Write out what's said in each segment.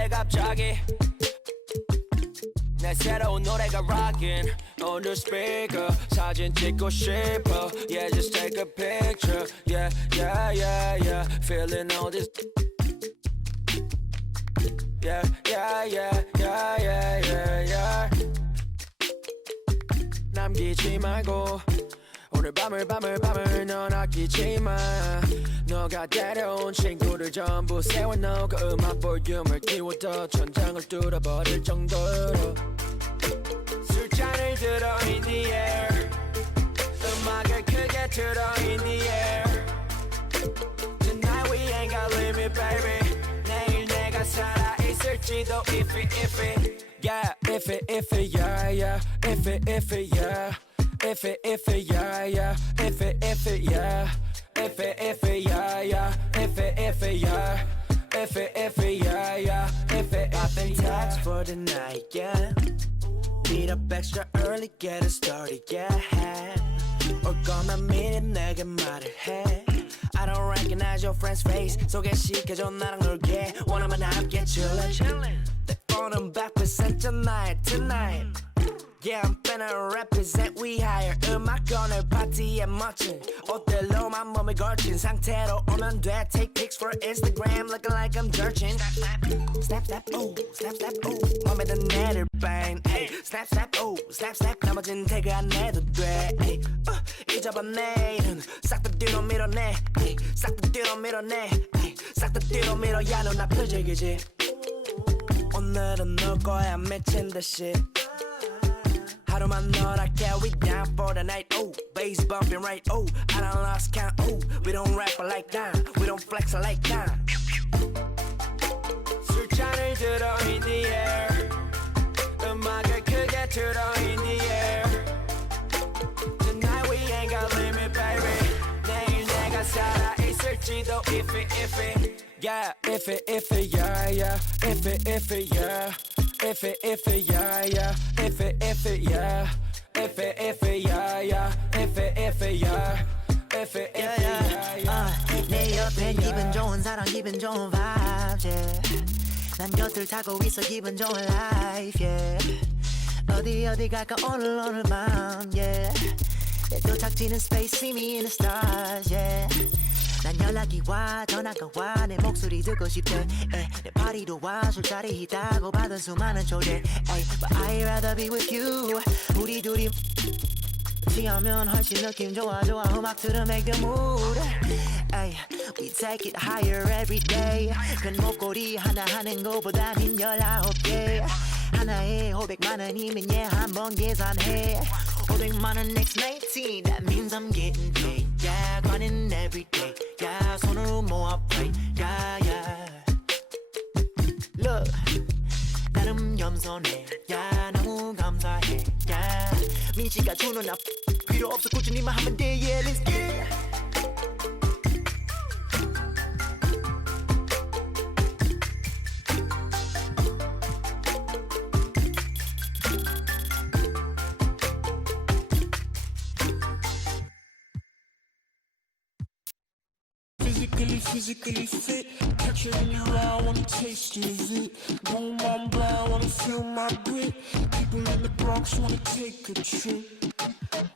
왜 갑자기 내 새로운 노래가 rockin' on the speaker 사진 찍고 싶어 Yeah just take a picture Yeah yeah yeah yeah Feeling all this Yeah yeah yeah yeah yeah yeah yeah 남기지 말고 오늘 밤을 넌 아끼지 마 너가 데려온 친구들 전부 세워놓고 음악 볼륨을 키워둬 천장을 뚫어버릴 정도로 술잔을 들어 in the air 음악을 크게 틀어 in the air Tonight we ain't got limit baby 내일 내가 살아있을지도 if it yeah if it yeah yeah if it yeah If it yeah yeah if it yeah if it yeah yeah if it yeah if it yeah yeah if it I've been taxed for the night yeah Meet up extra early get it started yeah 올 거면 미리 내게 말을 해 I don't recognize your friend's face 소개시켜줘 나랑 놀게 원하면 함께 chillin' 내 폰은 100% tonight Yeah, I'm finna represent we higher 음악 오늘 파티에 멋진 옷들로만 몸을 걸친 상태로 오면 돼 Take pics for Instagram looking like I'm dirtin' Snap, snap, ooh, snap, snap, ooh 몸에 든 애들 bang Snap, snap, ooh, snap, snap 나머진 태그 안 해도 돼 잊어봐 내일은 싹 다 뒤로 밀어내 싹 다 뒤로 밀어내 싹 다 뒤로 밀어 야 너 나 표적이지 오늘은 놀 거야 미친 듯이 하루만 널할게 we down for the night oh bass bumping right oh I done lost count oh we don't rap like that we don't flex like that 술잔을 들어 in the air 음악을 크게 틀어 in the air Tonight we ain't got limit baby 내일 내가 살아있을지도 if it yeah if it yeah yeah if it yeah If it yeah yeah if it yeah if it yeah yeah if it yeah if it yeah yeah 내 옆에 기분 좋은 사람 기분 좋은 vibes yeah 난 곁을 타고 있어 기분 좋은 life yeah 어디 갈까 오늘 밤 yeah 내 도착지는 space see me in the stars yeah 난 연락이 와 전화가 와 내 목소리 듣고 싶대 내 파티도 와 술자리 있다고 받은 수많은 초대 But I'd rather be with you 우리 둘이 지하면 훨씬 느낌 좋아 음악 들으면 make the mood We take it higher every day 큰 목걸이 하나 하는 거보다 힘 19개 하나에 500만 원이면 yeah 한번 계산해 500만 원 next 19 That means I'm getting paid Yeah grinding every day Yeah 손으로 모아 pray Yeah yeah Look 나름 겸손해 Yeah 너무 감사해 Yeah 민씨가 주는 나 필요 없어 꾸준히만 하면 돼 Yeah let's get it Physically fit, catch it in your eye, wanna taste of it. Boom, I'm blind, wanna feel my grit. People in the Bronx wanna take a trip.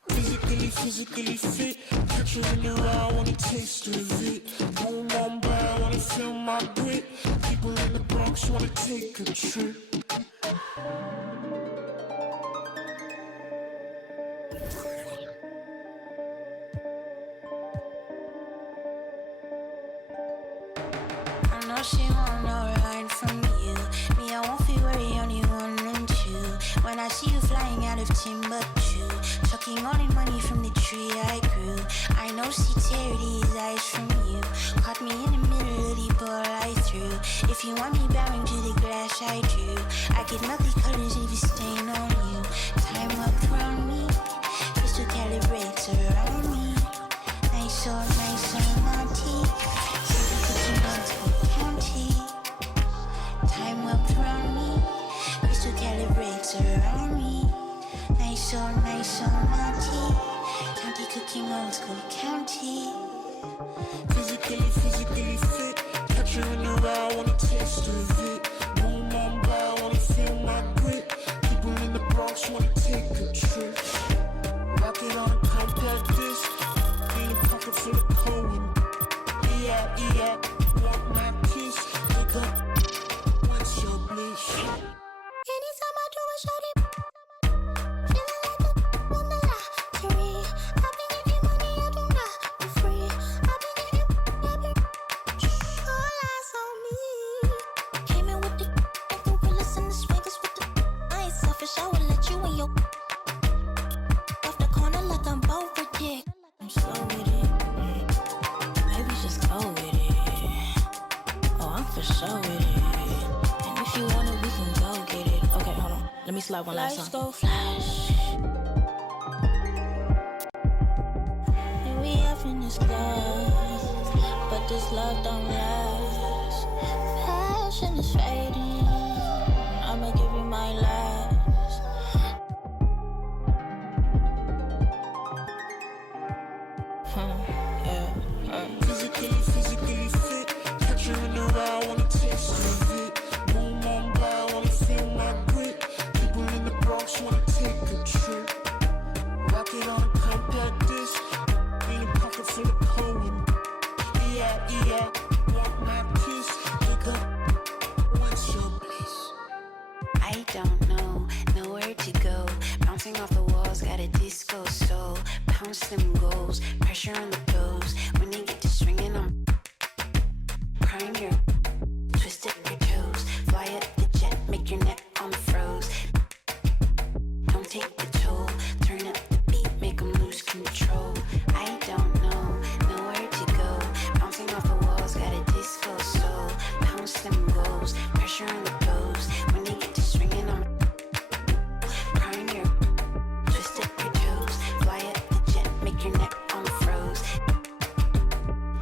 Physically fit, catch it in your eye, wanna taste of it. Boom, I'm blind, wanna feel my grit. People in the Bronx wanna take a trip. She won't know right from you. Me, I won't feel worry, only one and two. When I see you flying out of Timbuktu, chucking all the money from the tree I grew. I know sincerity is eyes from you. Caught me in the middle of the ball I threw. If you want me bowing to the grass I drew, I get ugly colors if you stain on you. Time up around me, crystal calibrates around me. Nice or naughty. Time up around me, crystal calibrates around me. Nice or naughty. County cooking old school county. Physically fit, catch you in your eye, wanna taste of it. Boom, just love one last Lights song. go flash. And we up in this club, but this love don't last. Passion is fading. I'ma give you my last. Physically fit. Catch you in the ride, wanna taste of it. Boom, boom, blah, wanna feel my grit. People in the Bronx wanna take a trip. Rockin' on a compact disc. In a pocket full of coin. Yeah, want my kiss. Pick up, what's your place? I don't know, nowhere to go. Bouncing off the walls, got a disco soul. Pounce them goals, pressure on the toes. When they get to swinging, I'm crying your twisted your toes. Fly up the jet, make your neck on froze. Don't take the toll, turn up the beat, make them lose control. I don't know, nowhere to go. Bouncing off the walls, got a disco soul. Pounce them goals, pressure on the toes. When they get to swinging, I'm crying your twisted your toes. Fly up the jet, make your neck on froze.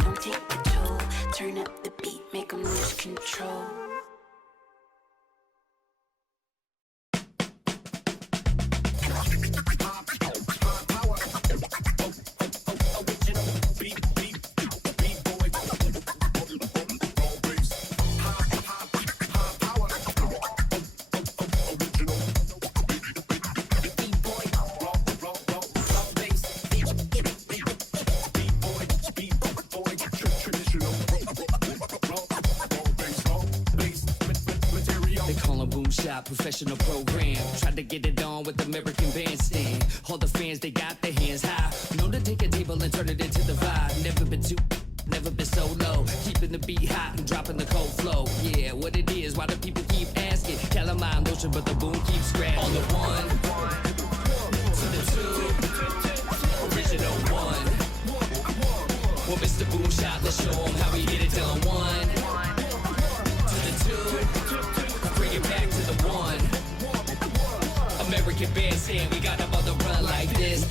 Don't take the toll, turn up the beat, make them lose control. They call them boom shop, professional program. Tried to get it on with American Bandstand. All the fans, they got their hands high. Known to take a table and turn it into the vibe. Never been too, never been so low. Keeping the beat hot and dropping the cold flow. Yeah, what it is, why do people keep asking? Calamine lotion, but the boom keeps scratching. On the one, to the two, original one. Well, Mr. Boom Shot, let's show him how we get it till I'm one. To the two, bring it back to the one. American Bandstand, we got them on the run like this.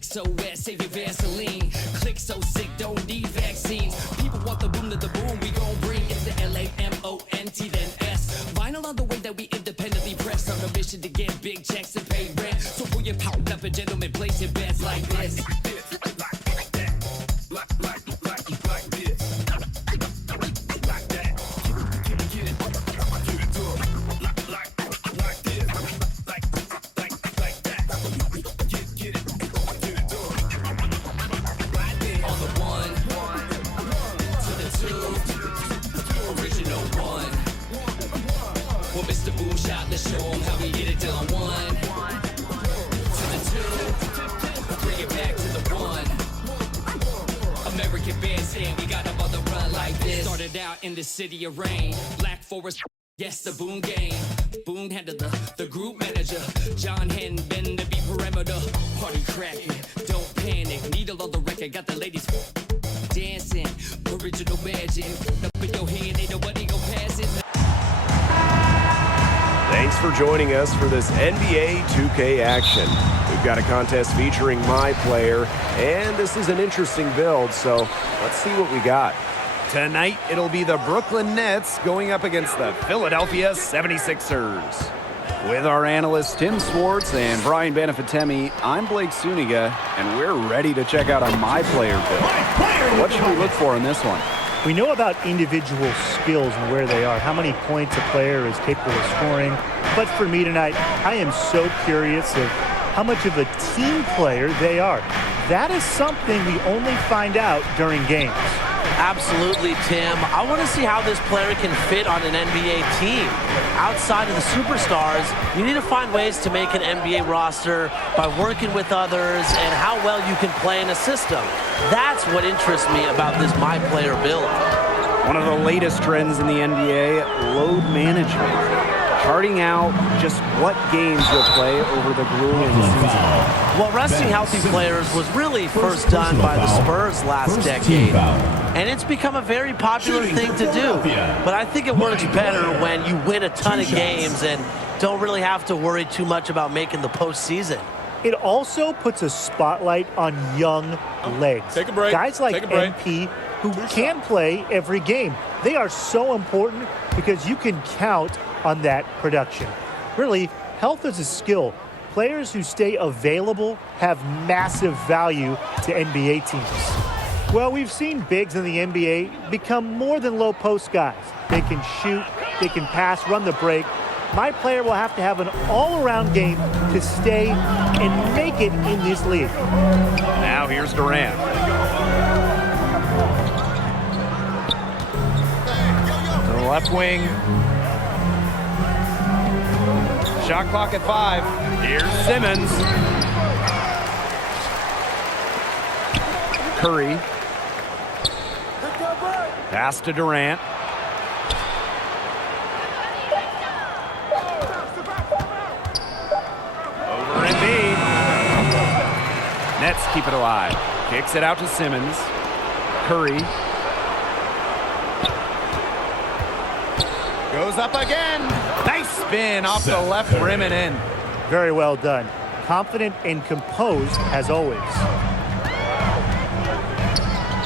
So wet, save your Vaseline. Click so sick, don't need vaccines. People want the boom to the boom, we gon' bring it to LAMONT then S. Vinyl on the way that we independently press. On a mission to get big checks and pay rent. So pull your power up and gentlemen, place your bets like this. Let's show them how we get it till I'm one. To the two, bring it back to the one. American Bandstand, we got them on the run like this. Started out in the city of rain, Black Forest, yes, the Boom Gang. Boom handled the group manager. John Henn, been to be perimeter. Party cracking, don't panic. Needle on the record, got the ladies dancing. Original magic, up in your hand, ain't nobody gon' pass it. Thanks for joining us for this NBA 2K action. We've got a contest featuring my player, and this is an interesting build, so let's see what we got. Tonight, it'll be the Brooklyn Nets going up against the Philadelphia 76ers. With our analysts Tim Swartz and Brian Benefitemi, I'm Blake Suniga, and we're ready to check out our my player build. What should we look for in this one? We know about individual skills and where they are, how many points a player is capable of scoring. But for me tonight, I am so curious of how much of a team player they are. That is something we only find out during games. Absolutely, Tim. I want to see how this player can fit on an NBA team. Outside of the superstars, you need to find ways to make an NBA roster by working with others and how well you can play in a system. That's what interests me about this My Player build. One of the latest trends in the NBA, load management. Charting out just what games you'll play over the grueling season. Well, resting healthy players was really first done by the Spurs last decade. and it's become a very popular thing to do. But I think it works better when you win a ton of games and don't really have to worry too much about making the postseason. It also puts a spotlight on young legs. Take a break. Guys like Take a break. MP who can't play every game. They are so important because you can count on that production. Really, health is a skill. Players who stay available have massive value to NBA teams. Well, we've seen bigs in the NBA become more than low post guys. They can shoot, they can pass, run the break. My player will have to have an all-around game to stay and make it in this league. Now here's Durant. To the left wing. Shot clock at 5. Here's Simmons. Curry. Pass to Durant. Over Embiid. Nets keep it alive. Kicks it out to Simmons. Curry. Goes up again. Nice spin off the left rim and in. Very well done. Confident and composed as always.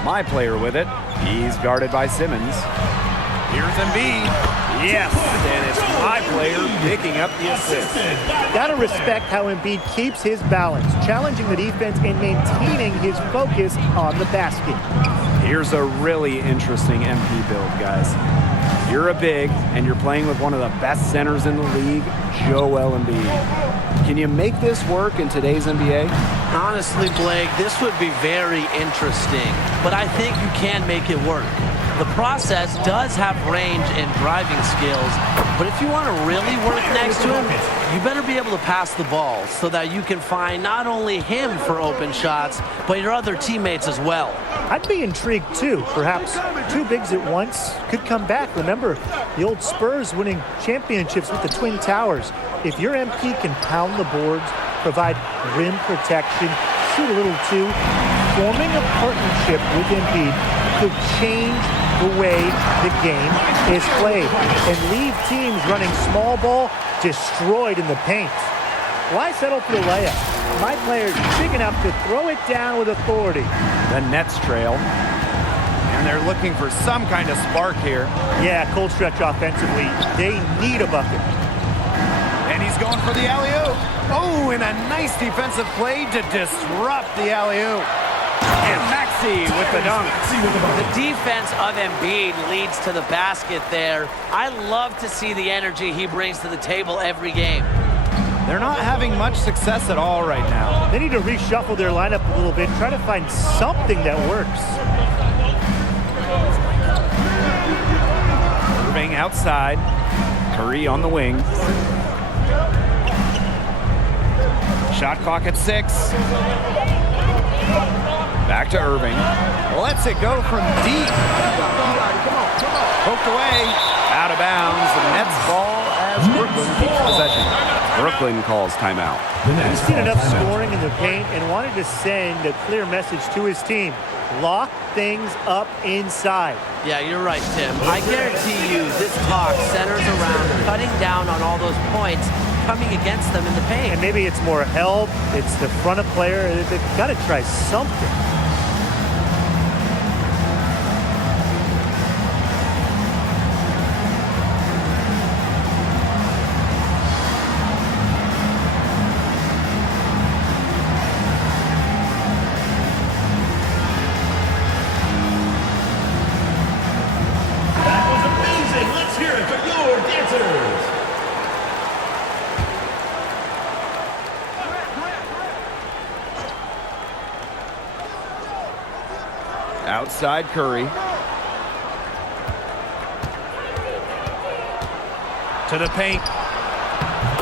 My player with it. He's guarded by Simmons. Here's Embiid. Yes, and it's my player picking up the assist. Gotta respect how Embiid keeps his balance, challenging the defense and maintaining his focus on the basket. Here's a really interesting MP build, guys. You're a big, and you're playing with one of the best centers in the league, Joel Embiid. Can you make this work in today's NBA? Honestly, Blake, this would be very interesting, but I think you can make it work. The process does have range and driving skills, but if you want to really work next to him, you better be able to pass the ball so that you can find not only him for open shots, but your other teammates as well. I'd be intrigued too. Perhaps two bigs at once could come back. Remember, the old Spurs winning championships with the Twin Towers. If your MP can pound the boards, provide rim protection, shoot a little too, forming a partnership with Embiid could change the way the game is played and leave teams running small ball destroyed in the paint. Why settle for the layup? My player's big enough to throw it down with authority. The Nets trail, and they're looking for some kind of spark here. Yeah, cold stretch offensively. They need a bucket. And he's going for the alley-oop. Oh, and a nice defensive play to disrupt the alley-oop. And Maxey with the dunk. The defense of Embiid leads to the basket there. I love to see the energy he brings to the table every game. They're not having much success at all right now. They need to reshuffle their lineup a little bit, try to find something that works. Irving outside. Curry on the wing. Shot clock at 6. Back to Irving. Lets it go from deep. Poked away. Out of bounds. The Nets ball as Brooklyn keeps possession. Brooklyn calls timeout. He's seen enough scoring in the paint and wanted to send a clear message to his team. Lock things up inside. Yeah, you're right, Tim. I guarantee you this talk centers around cutting down on all those points coming against them in the paint. And maybe it's more help. It's the front of player. They've got to try something. Outside Curry. To the paint.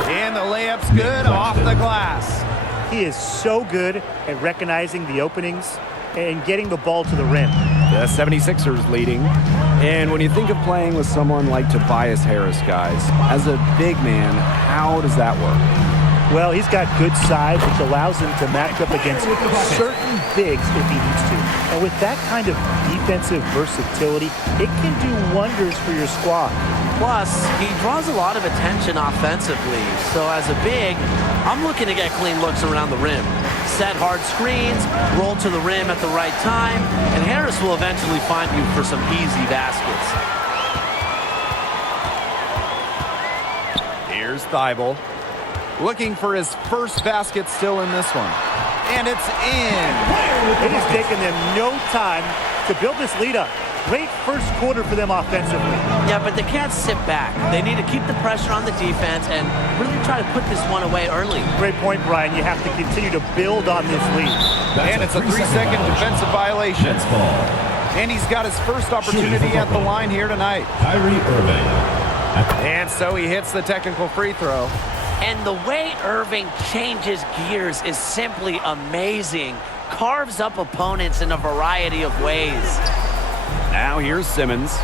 And the layup's good off the glass. He is so good at recognizing the openings and getting the ball to the rim. The 76ers leading. And when you think of playing with someone like Tobias Harris, guys, as a big man, how does that work? Well, he's got good size, which allows him to match up against certain bigs if he needs to. And with that kind of defensive versatility, it can do wonders for your squad. Plus, he draws a lot of attention offensively. So as a big, I'm looking to get clean looks around the rim. Set hard screens, roll to the rim at the right time, and Harris will eventually find you for some easy baskets. Here's Thibault, looking for his first basket still in this one. And it's in. It has taken them no time to build this lead up. Great first quarter for them offensively. Yeah, but they can't sit back. They need to keep the pressure on the defense and really try to put this one away early. Great point, Brian. You have to continue to build on this lead. And it's a 3-second defensive violation. And he's got his first opportunity at the line here tonight. Kyrie Irving. And so he hits the technical free throw. And the way Irving changes gears is simply amazing. Carves up opponents in a variety of ways. Now here's Simmons.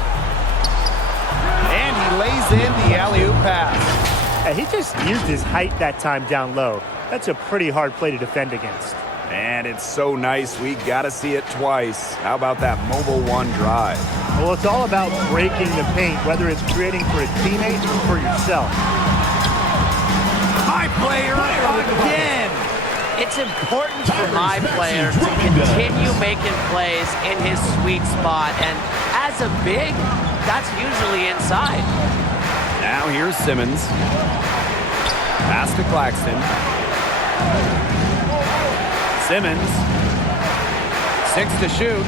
And he lays in the alley-oop pass. And he just used his height that time down low. That's a pretty hard play to defend against. And it's so nice, we got to see it twice. How about that mobile one drive? Well, it's all about breaking the paint, whether it's creating for a teammate or for yourself. My player again. It's important for my player to continue making plays in his sweet spot. And as a big, that's usually inside. Now here's Simmons. Pass to Claxton. Simmons. 6 to shoot.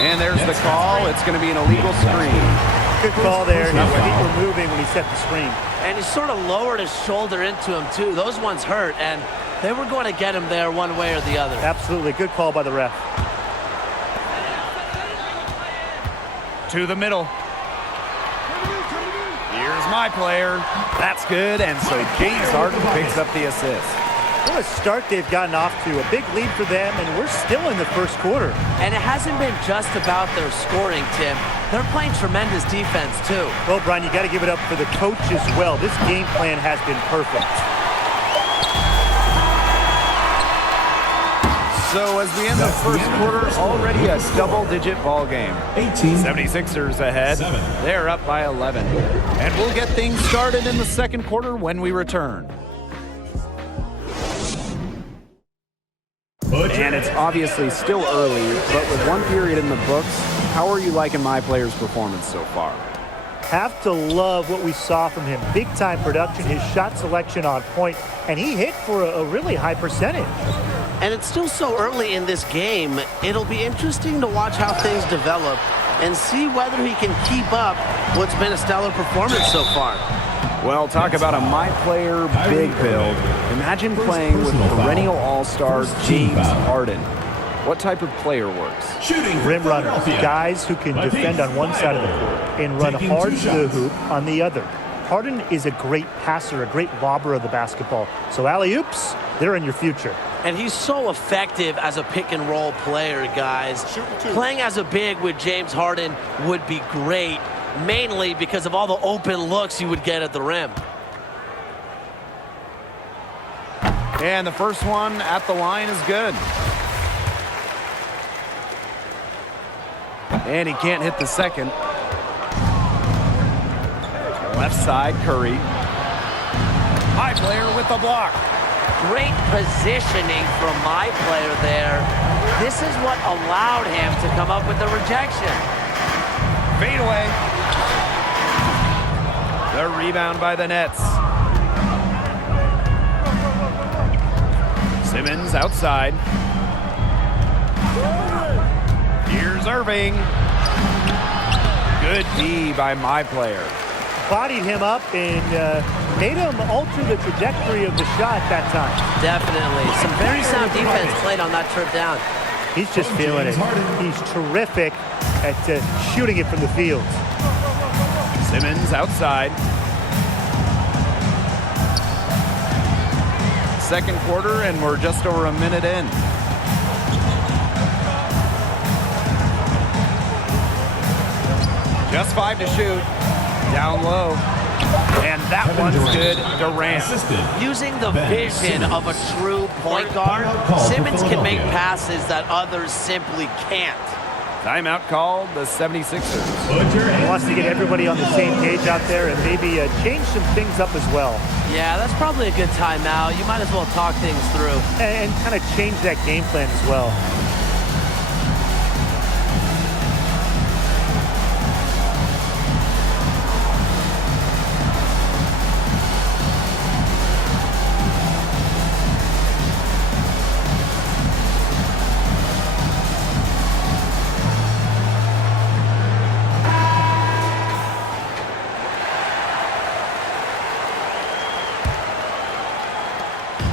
And there's the call. It's going to be an illegal screen. Good call there. His feet were moving when he set the screen. And he sort of lowered his shoulder into him, too. Those ones hurt, and they were going to get him there one way or the other. Absolutely. Good call by the ref. To the middle. Here's my player. That's good, and so James Harden picks up the assist. What a start they've gotten off to. A big lead for them, and we're still in the first quarter. And it hasn't been just about their scoring, Tim. They're playing tremendous defense, too. Well, Brian, you got to give it up for the coach as well. This game plan has been perfect. So as we end the first quarter, already a double-digit ball game. 76ers ahead. They're up by 11. And we'll get things started in the second quarter when we return. And it's obviously still early, but with one period in the books, how are you liking my player's performance so far? Have to love what we saw from him. Big-time production, his shot selection on point, and he hit for a really high percentage. And it's still so early in this game, it'll be interesting to watch how things develop and see whether he can keep up what's been a stellar performance so far. Well, talk about a my player big build. Imagine playing with perennial all-star James Harden. What type of player works? Rim runners, guys who can defend on one side of the court and run hard to the hoop on the other. Harden is a great passer, a great lobber of the basketball. So alley-oops, they're in your future. And he's so effective as a pick-and-roll player, guys. Playing as a big with James Harden would be great, mainly because of all the open looks you would get at the rim. And the first one at the line is good. And he can't hit the second. Left side, Curry. My player with the block. Great positioning from my player there. This is what allowed him to come up with the rejection. Fade away. The rebound by the Nets. Simmons outside. Here's Irving. Good D by my player. Bodied him up and made him alter the trajectory of the shot that time. Definitely. Some very sound defense played on that trip down. He's just feeling it. He's terrific at shooting it from the field. Simmons outside. Second quarter, and we're just over a minute in. Just 5 to shoot. Down low. And that one's good. Durant. Using the vision of a true point guard, Simmons can make passes that others simply can't. Timeout called, the 76ers. He wants to get everybody on the same page out there and maybe change some things up as well. Yeah, that's probably a good timeout. You might as well talk things through. And kind of change that game plan as well.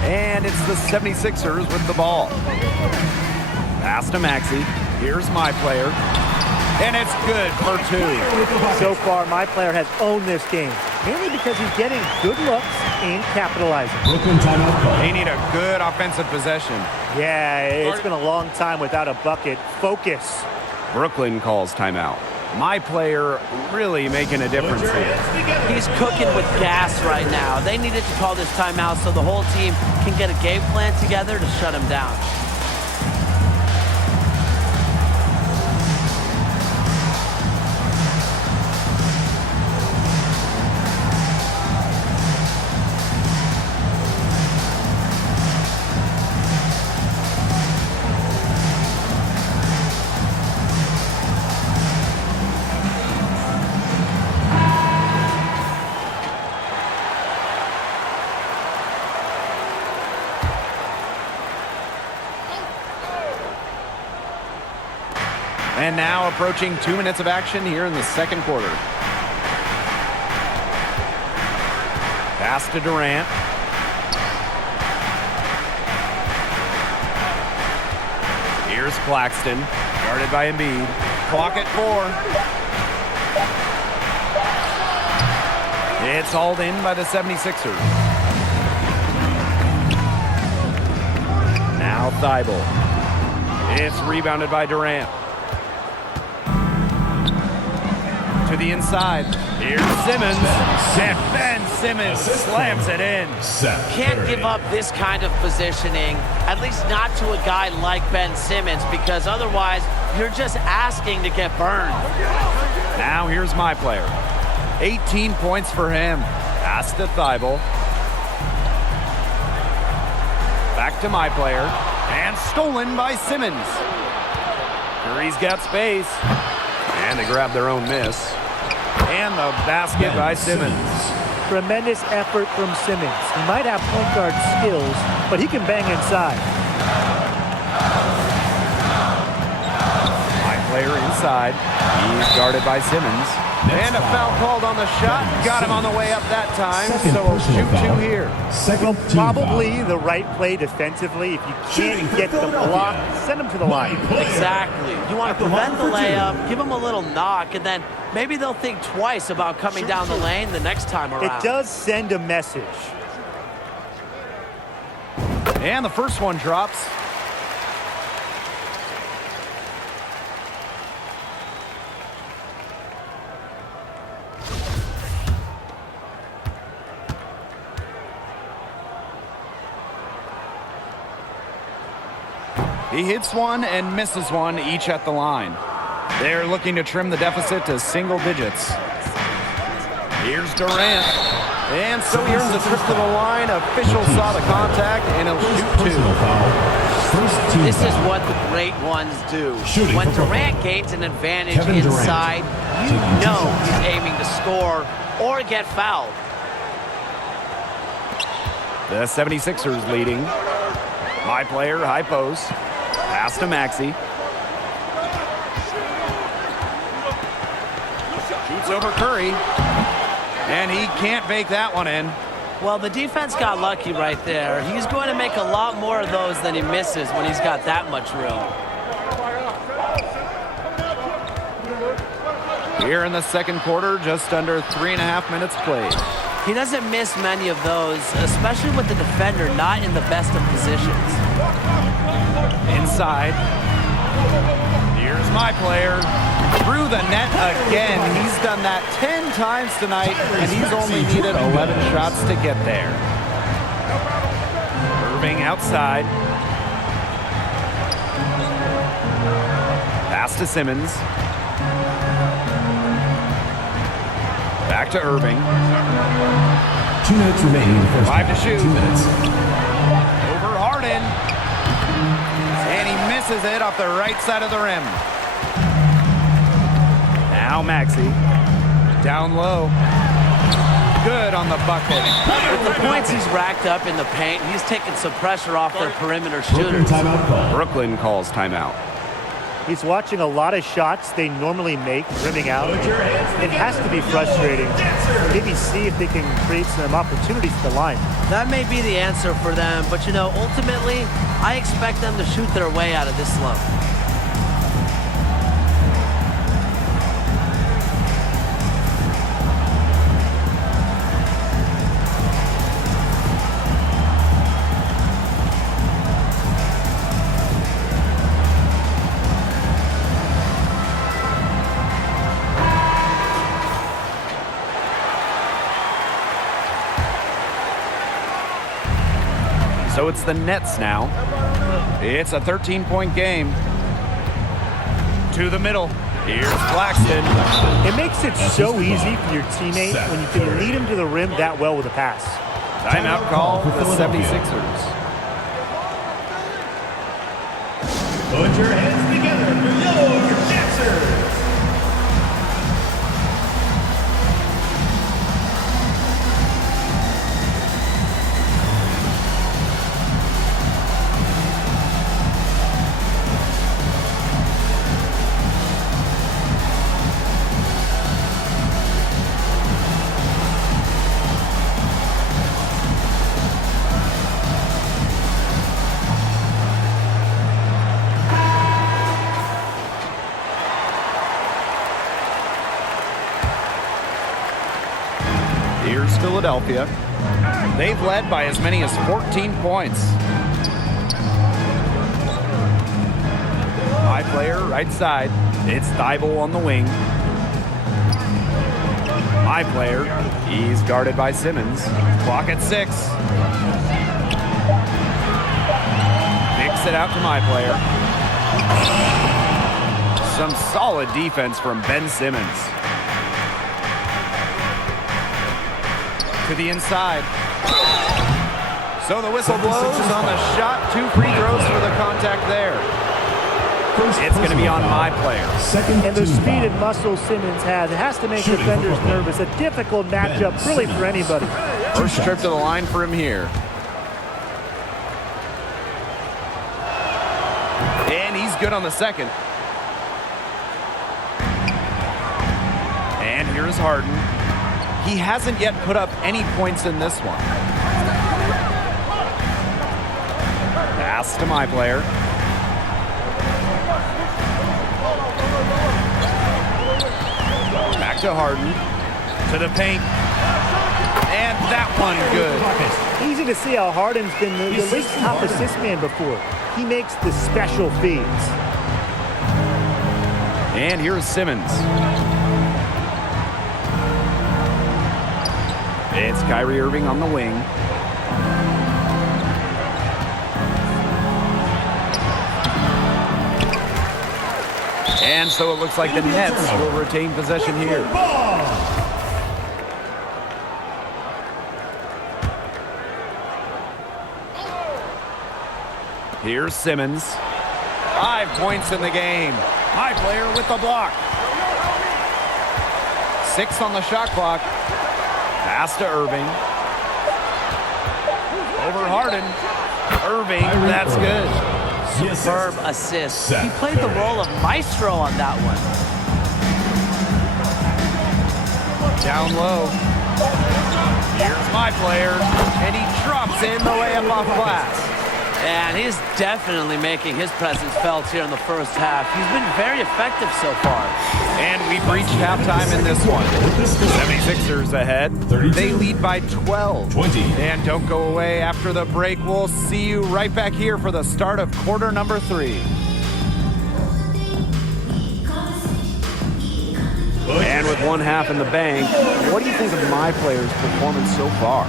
And it's the 76ers with the ball. Pass to Maxey. Here's my player. And it's good for two. So far, my player has owned this game, mainly because he's getting good looks and capitalizing. They need a good offensive possession. Yeah, it's been a long time without a bucket. Focus. Brooklyn calls timeout. My player really making a difference here. He's cooking with gas right now. They needed to call this timeout so the whole team can get a game plan together to shut him down. And now approaching 2 minutes of action here in the second quarter. Pass to Durant. Here's Claxton, guarded by Embiid. Clock at 4. It's hauled in by the 76ers. Now Thibault. It's rebounded by Durant. To the inside. Here's Simmons. And Ben Simmons slams it in. Can't give up this kind of positioning, at least not to a guy like Ben Simmons, because otherwise you're just asking to get burned. Now here's my player. 18 points for him. Pass to Thibault. Back to my player. And stolen by Simmons. Curry's got space. And they grab their own miss. And the basket by Simmons. Tremendous effort from Simmons. He might have point guard skills, but he can bang inside. My player inside. He's guarded by Simmons. And a foul called on the shot. Got him on the way up that time. So we'll shoot two here. Probably the right play defensively. If you can't get the block, send him to the line. Exactly. You want to prevent the layup, give them a little knock, and then maybe they'll think twice about coming down the lane the next time around. It does send a message. And the first one drops. He hits one and misses one, each at the line. They're looking to trim the deficit to single digits. Here's Durant. And so he earns a trip to the line. Officials saw the contact, and he'll shoot two. This is what the great ones do. When Durant gains an advantage inside, you know he's aiming to score or get fouled. The 76ers leading. My player, high post. Pass to Maxey. Shoots over Curry. And he can't bake that one in. Well, the defense got lucky right there. He's going to make a lot more of those than he misses when he's got that much room. Here in the second quarter, just under 3.5 minutes played. He doesn't miss many of those, especially with the defender not in the best of positions. Inside. Here's my player. through the net again. He's done that 10 times tonight, and he's only needed 11 shots to get there. Irving outside. Pass to Simmons. Back to Irving. 2 minutes remaining in the first 5 to shoot. 2 minutes. Over Harden. And he misses it off the right side of the rim. Now Maxey. Down low. Good on the bucket. With the points he's racked up in the paint, he's taken some pressure off their perimeter Brooklyn shooters. timeout call. Brooklyn calls timeout. He's watching a lot of shots they normally make, rimming out. It has to be frustrating. Maybe see if they can create some opportunities at the line. That may be the answer for them, but you know, ultimately, I expect them to shoot their way out of this slump. So it's the Nets now. It's a 13-point game. To the middle. Here's Claxton. It makes it so easy for your teammate when you can lead him to the rim that well with a pass. Timeout call for the 76ers. Put your hands together for your Sixers. Here's Philadelphia. They've led by as many as 14 points. High player, right side. It's Thibault on the wing. My player, he's guarded by Simmons. Clock at 6. Kicks it out to my player. Some solid defense from Ben Simmons. To the inside. So the whistle blows on the shot. 2 free throws for the contact there. It's going to be on my player. And the speed and muscle Simmons has, it has to make defenders nervous. A difficult matchup really for anybody. First trip to the line for him here. And he's good on the second. And here's Harden. He hasn't yet put up any points in this one. Pass to my player. Back to Harden. To the paint. And that one good. Easy to see how Harden's been the league's top assist man before. He makes the special feeds. And here's Simmons. It's Kyrie Irving on the wing. And so it looks like the Nets will retain possession here. Here's Simmons. 5 points in the game. My player with the block. 6 on the shot clock. Pass to Irving. Over Harden. Irving, that's good. Superb assist. He played the role of maestro on that one. Down low. Here's my player. And he drops in the layup off glass. And he's definitely making his presence felt here in the first half. He's been very effective so far. And we've reached halftime in this one. 76ers ahead. They lead by 12. And don't go away after the break. We'll see you right back here for the start of quarter number 3. And with one half in the bank, what do you think of my players' performance so far?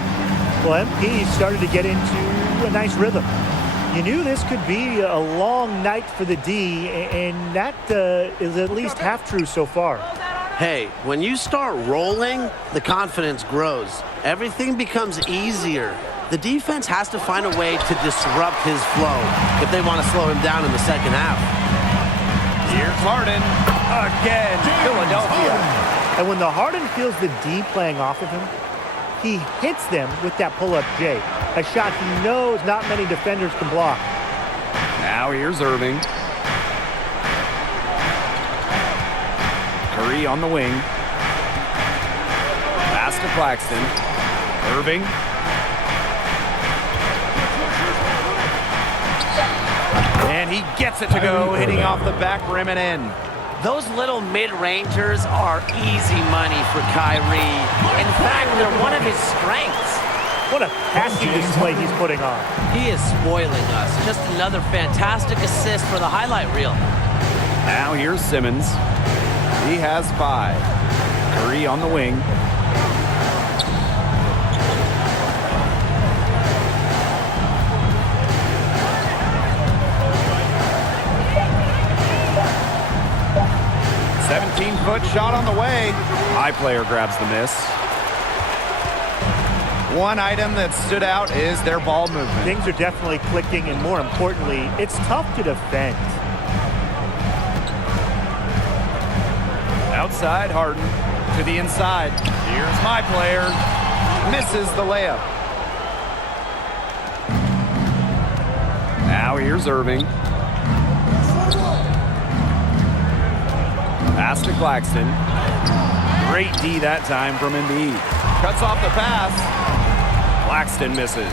Well, MP started to get into a nice rhythm. You knew this could be a long night for the D, and that is at least half true so far. Hey, when you start rolling, the confidence grows. Everything becomes easier. The defense has to find a way to disrupt his flow if they want to slow him down in the second half. Here's Harden again, Philadelphia. And when the Harden feels the D playing off of him, he hits them with that pull-up J, a shot he knows not many defenders can block. Now here's Irving. Curry on the wing. Pass to Claxton. Irving. And he gets it to go, hitting off the back rim and in. Those little mid-rangers are easy money for Kyrie. In fact, they're one of his strengths. What a passing display he's putting on. He is spoiling us. Just another fantastic assist for the highlight reel. Now here's Simmons. He has 5. Curry on the wing. Foot shot on the way. My player grabs the miss. One item that stood out is their ball movement. Things are definitely clicking, and more importantly, it's tough to defend. Outside, Harden to the inside. Here's my player. Misses the layup. Now here's Irving. Pass to Claxton. Great D that time from Embiid. Cuts off the pass. Claxton misses.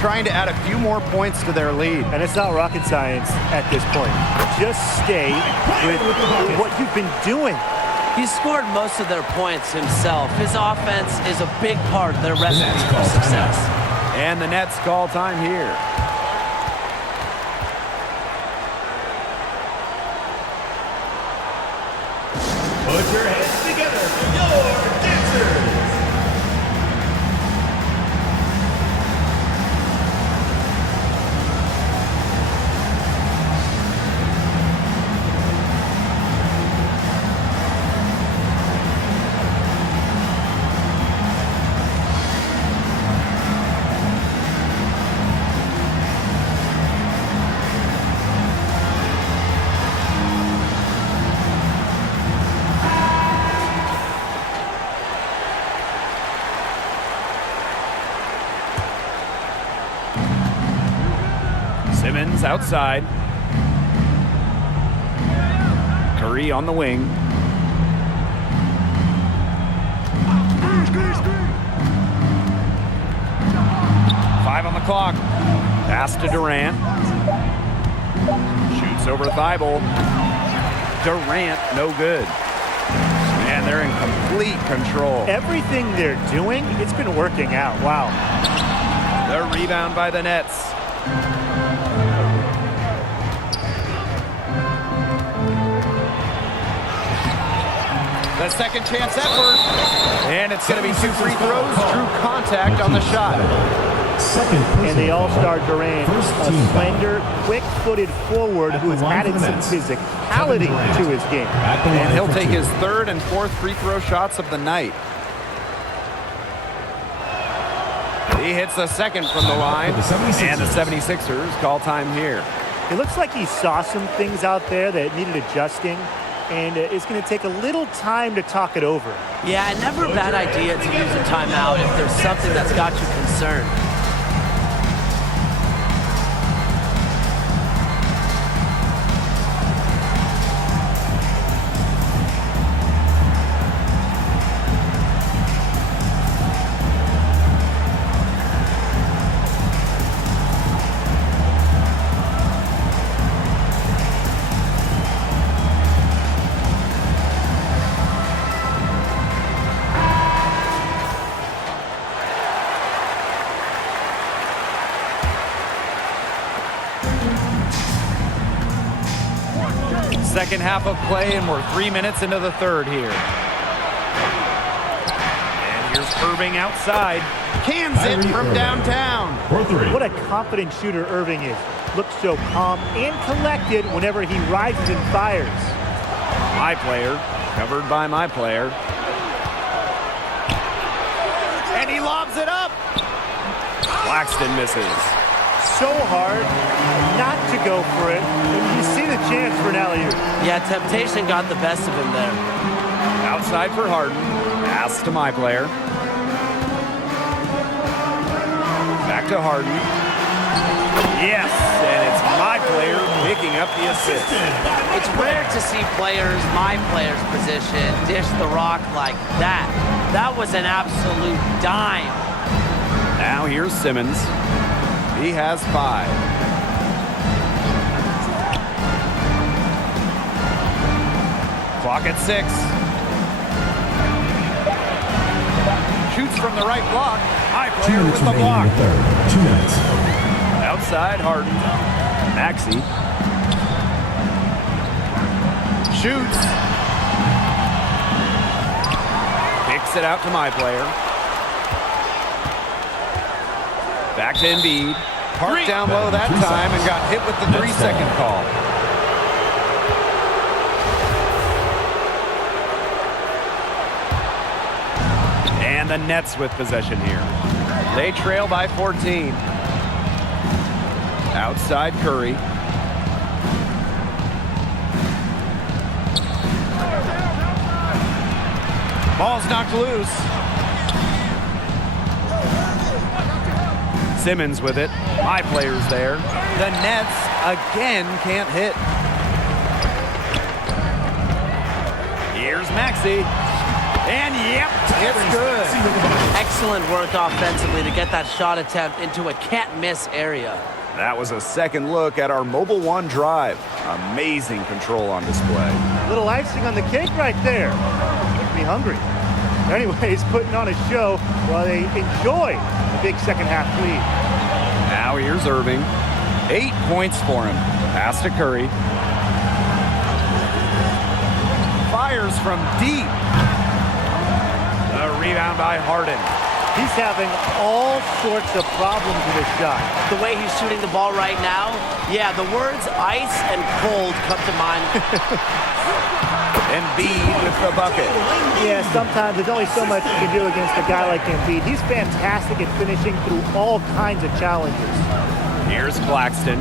Trying to add a few more points to their lead. And it's not rocket science at this point. Just stay with what you've been doing. He scored most of their points himself. His offense is a big part of their recipe for success. And the Nets call time here. Put your hands together for your dancers. Simmons outside. Curry on the wing. Five on the clock. Pass to Durant. Shoots over Thibault. Durant, no good. Man, they're in complete control. Everything they're doing, it's been working out. Wow. The rebound by the Nets. The second chance effort. And it's going to be 2 free throws. Drew contact on the shot. And the all-star Durant, a slender, quick-footed forward who has added some physicality to his game. And he'll take his 3rd and 4th free throw shots of the night. He hits the second from the line. And the 76ers call time here. It looks like he saw some things out there that needed adjusting, and it's going to take a little time to talk it over. Yeah, never a bad idea to use a timeout if there's something that's got you concerned. second half of play, and we're 3 minutes into the third here. And here's Irving outside. Cans it from downtown. What a confident shooter Irving is. Looks so calm and collected whenever he rises and fires. My player, covered by my player. And he lobs it up. Claxton misses. So hard not to go for it when you see the chance for an alley-oop. Yeah, temptation got the best of him there. Outside for Harden. Pass to my player. Back to Harden. Yes, and it's my player picking up the assist. It's rare to see players, my player's position, dish the rock like that. That was an absolute dime. Now here's Simmons. He has 5. Clock at 6. Shoots from the right block. High player with the block. 2 minutes. Outside, Harden. Maxey. Shoots. Kicks it out to my player. Back to Embiid. Parked down low that time and got hit with the 3-second call. And the Nets with possession here. They trail by 14. Outside Curry. Ball's knocked loose. Simmons with it. My player's there. The Nets again can't hit. Here's Maxey. And yep, it's good. Excellent work offensively to get that shot attempt into a can't-miss area. That was a second look at our Mobile One drive. Amazing control on display. Little icing on the cake right there. Makes me hungry. Anyways, putting on a show while they enjoy the big second half lead. Now here's Irving. 8 points for him. Pass to Curry. Fires from deep. A rebound by Harden. He's having all sorts of problems with his shot. The way he's shooting the ball right now, yeah, the words ice and cold come to mind. Embiid with the bucket. Yeah, sometimes there's only so much you can do against a guy like Embiid. He's fantastic at finishing through all kinds of challenges. Here's Claxton.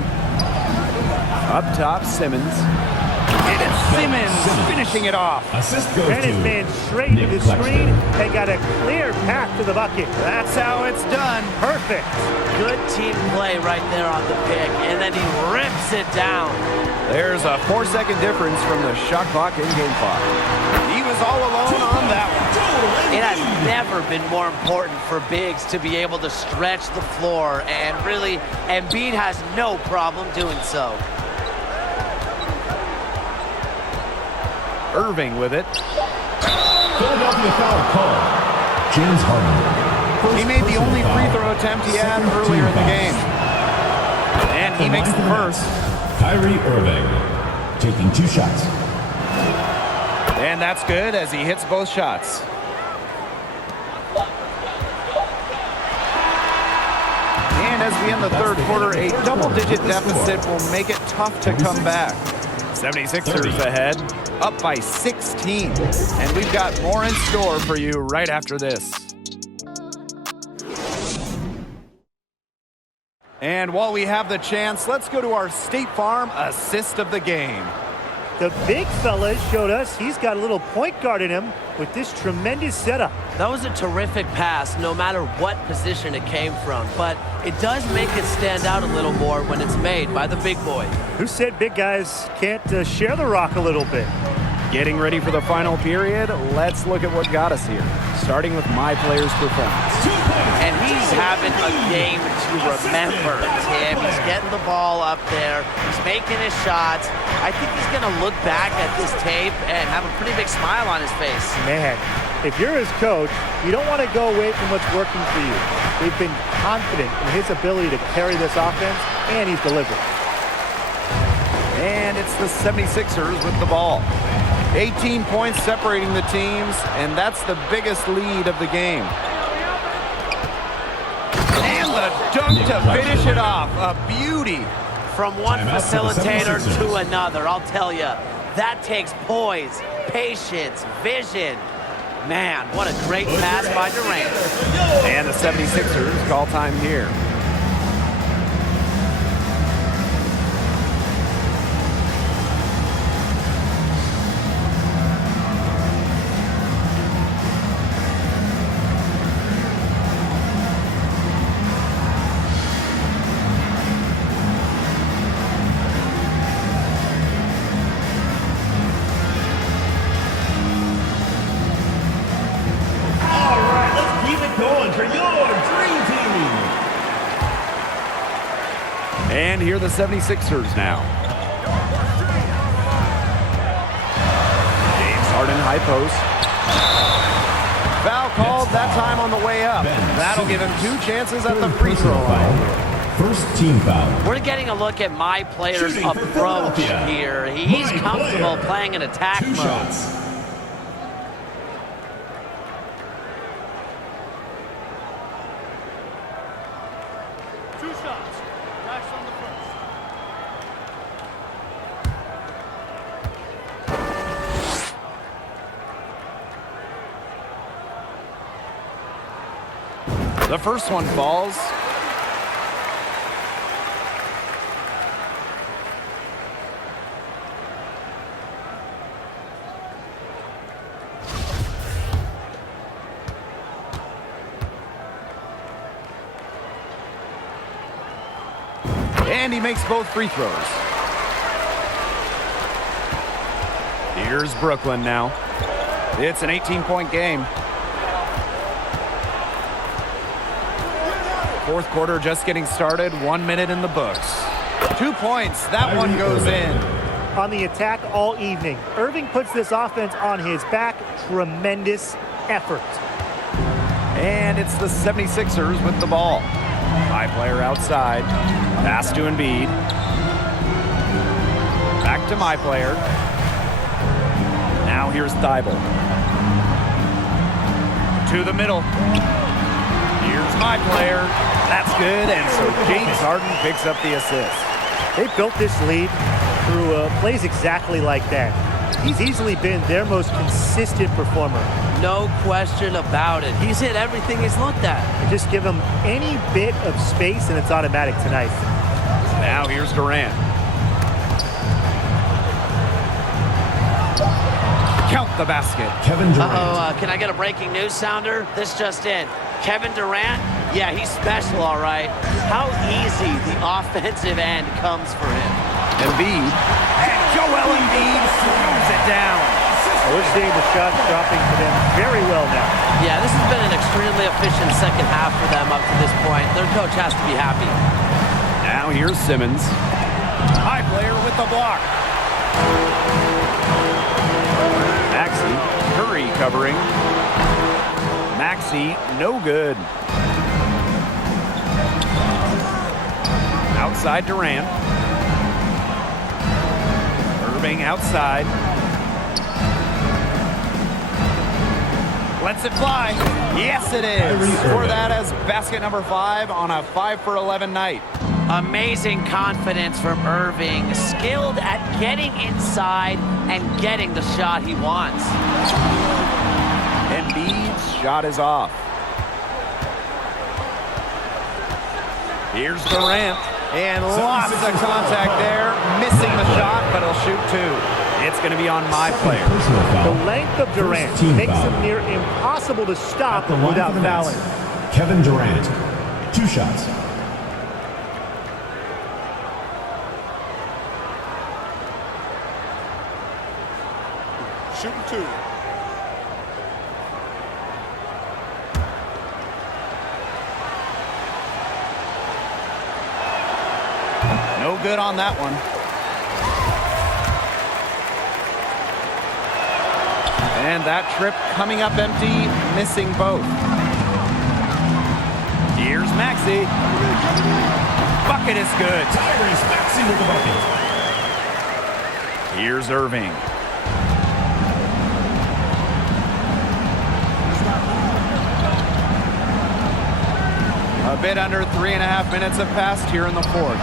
Up top, Simmons. And it's Simmons finishing it off. Assist goes Ran his to man straight to the screen and got a clear path to the bucket. That's how it's done. Perfect. Good team play right there on the pick, and then he rips it down. There's a 4-second difference from the shot clock in game clock. He was all alone on that one. It has never been more important for bigs to be able to stretch the floor, and really, Embiid has no problem doing so. Irving with it. Philadelphia foul call. James Harden. He made the only free throw attempt he had earlier in the game. And he makes the first. Kyrie Irving taking 2 shots. And that's good as he hits both shots. And as we end the third quarter, a double-digit deficit will make it tough to come back. 76ers ahead, up by 16. And we've got more in store for you right after this. And while we have the chance, let's go to our State Farm assist of the game. The big fella showed us he's got a little point guard in him with this tremendous setup. That was a terrific pass, no matter what position it came from. But it does make it stand out a little more when it's made by the big boy. Who said big guys can't share the rock a little bit? Getting ready for the final period, let's look at what got us here, starting with my player's performance. And he's having a game to remember, Tim. He's getting the ball up there. He's making his shots. I think he's going to look back at this tape and have a pretty big smile on his face. Man, if you're his coach, you don't want to go away from what's working for you. They've been confident in his ability to carry this offense, and he's delivered. And it's the 76ers with the ball. 18 points separating the teams, and that's the biggest lead of the game. And the dunk to finish it off. A beauty. From one Timeout for the facilitator 76ers. to another, I'll tell you, that takes poise, patience, vision. Man, what a great pass by Durant. And the 76ers call time here. All right, let's keep it going for your dream team. And here are the 76ers now. James Harden high post. Foul called that time on the way up. That'll give him 2 chances at the free throw line. First team foul. We're getting a look at my player's Shooting for approach Philadelphia. here. He's My comfortable player. playing in attack 2 mode. shots. The first one falls. And he makes both free throws. Here's Brooklyn now. It's an 18-point game. Fourth quarter just getting started. 1 minute in the books. 2 points. That one goes in. On the attack all evening, Irving puts this offense on his back. Tremendous effort. And it's the 76ers with the ball. High player outside. Pass to Embiid. Back to my player. Now here's Thibault. To the middle. Here's my player. That's good. And so James Harden picks up the assist. They built this lead through plays exactly like that. He's easily been their most consistent performer. No question about it. He's hit everything he's looked at. Just give him any bit of space and it's automatic tonight. Now here's Durant. Count the basket. Kevin Durant. Uh-oh, can I get a breaking news sounder? This just in. Kevin Durant, yeah, he's special, all right. How easy the offensive end comes for him. Embiid. And Joel Embiid throws it down. We're seeing the shots dropping for them very well now. Yeah, this has been an extremely efficient second half for them up to this point. Their coach has to be happy. Now here's Simmons. High player with the block. Maxey. Curry covering. Maxey, no good. Outside Durant. Irving outside. Lets it fly. Yes, it is. For that as basket number 5 on a 5 for 11 night. Amazing confidence from Irving. Skilled at getting inside and getting the shot he wants. Embiid's shot is off. Here's Durant. And lots of contact there. Missing the shot, but he'll shoot 2. It's going to be on my player. Personal foul. The length of Durant First team makes foul. him near impossible to stop At the line without for the Nets, fouling. Kevin Durant. 2 shots. Shooting 2. No good on that one. And that trip coming up empty, missing both. Here's Maxey. Bucket is good. Tyrese Maxey with the bucket. Here's Irving. A bit under 3.5 minutes have passed here in the fourth.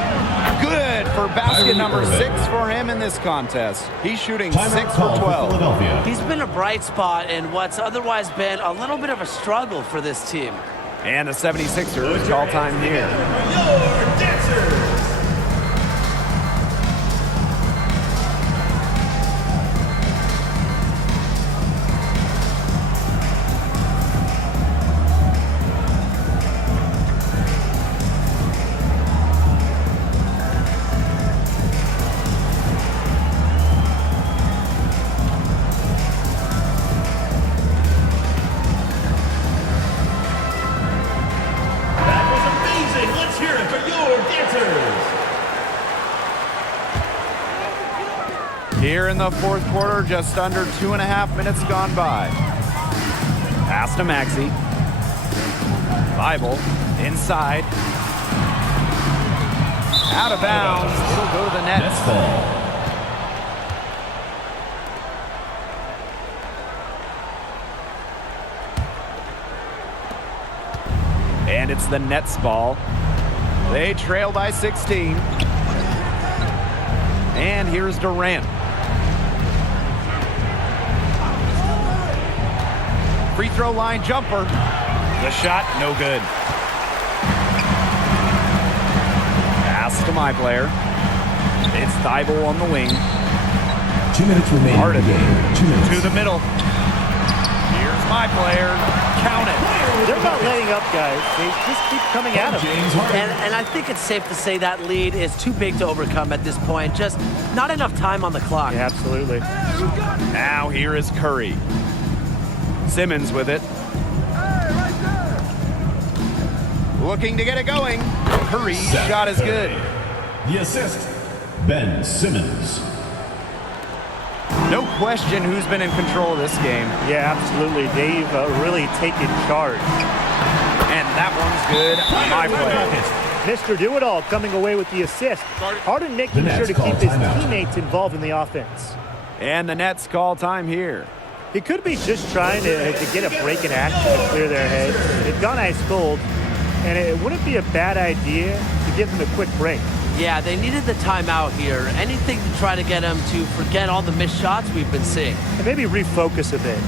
Good for basket number 6 for him in this contest. He's shooting 6 for 12. He's been a bright spot in what's otherwise been a little bit of a struggle for this team. And the 76ers call time here. Your dancers. Here in the fourth quarter, just under 2.5 minutes gone by. Pass to Maxey. Bible inside. Out of bounds. It'll go to the Nets. And it's the Nets ball. They trail by 16. And here's Durant. Free throw line jumper. The shot, no good. Pass to my player. It's Thibault on the wing. 2 minutes remaining. Harden 2 minutes. to the middle. Here's my player. Count it. They're not letting up, guys. They just keep coming at him. James Harden. And I think it's safe to say that lead is too big to overcome at this point. Just not enough time on the clock. Yeah, absolutely. Now here is Curry. Simmons with it. Looking to get it going. Curry's shot is good. The assist, Ben Simmons. No question who's been in control of this game. Yeah, absolutely. They've really taken charge. And that one's good. My player. Mr. Do-It-All coming away with the assist. Harden making The sure Nets to call keep his timeout. teammates involved in the offense. And the Nets call time here. He could be just trying to get a break in action to clear their heads. They've gone ice cold, and it wouldn't be a bad idea to give them a quick break. Yeah, they needed the timeout here. Anything to try to get them to forget all the missed shots we've been seeing. And maybe refocus a bit.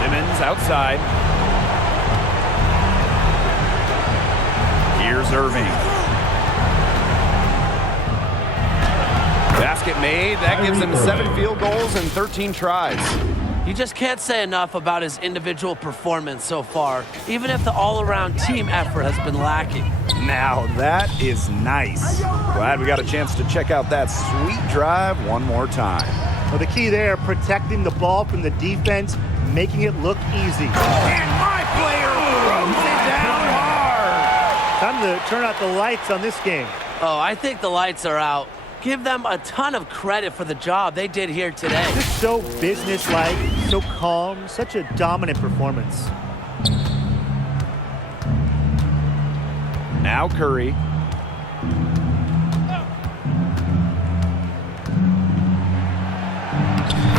Simmons outside. Here's Irving. Basket made. That gives him 7 field goals and 13 tries. You just can't say enough about his individual performance so far, even if the all-around team effort has been lacking. Now that is nice. Glad we got a chance to check out that sweet drive one more time. Well, the key there, protecting the ball from the defense, making it look easy. And my player throws it down hard. Time to turn out the lights on this game. Oh, I think the lights are out. Give them a ton of credit for the job they did here today. Just so businesslike, so calm, such a dominant performance. Now Curry.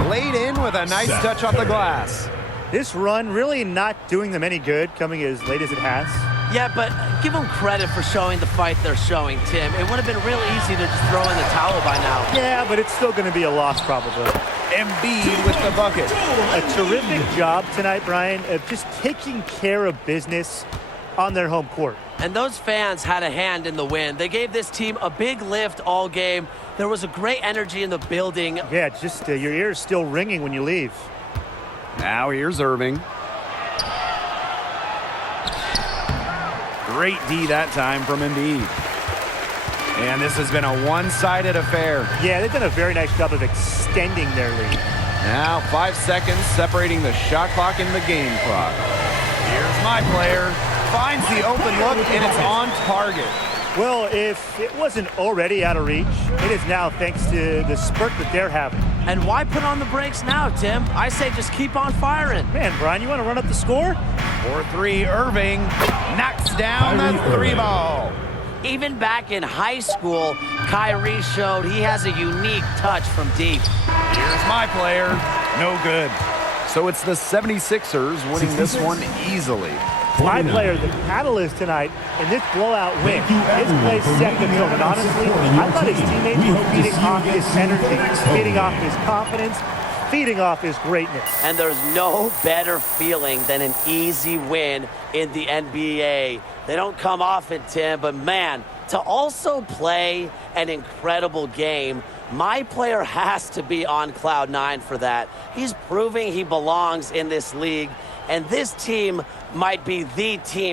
Laid in with a nice touch off the glass. This run really not doing them any good, coming as late as it has. Yeah, but give them credit for showing the fight they're showing, Tim. It would have been real easy to just throw in the towel by now. Yeah, but it's still going to be a loss probably. Embiid with the bucket. A terrific job tonight, Brian, of just taking care of business on their home court. And those fans had a hand in the win. They gave this team a big lift all game. There was a great energy in the building. Yeah, just your ears still ringing when you leave. Now here's Irving. Great D that time from Embiid. And this has been a one-sided affair. Yeah, they've done a very nice job of extending their lead. Now 5 seconds separating the shot clock and the game clock. Here's my player. Finds the open look, and it's on target. Well, if it wasn't already out of reach, it is now thanks to the spurt that they're having. And why put on the brakes now, Tim? I say just keep on firing. Man, Brian, you want to run up the score? 4-3, Irving knocks down the 3-ball. Even back in high school, Kyrie showed he has a unique touch from deep. Here's my player. No good. So it's the 76ers winning this one easily. My player, the catalyst tonight in this blowout win, his play set the tone. And honestly, I thought his teammates were feeding off his energy, feeding off his confidence, feeding off his greatness. And there's no better feeling than an easy win in the NBA. They don't come often, Tim, but man, to also play an incredible game, my player has to be on cloud 9 for that. He's proving he belongs in this league, and this team might be the team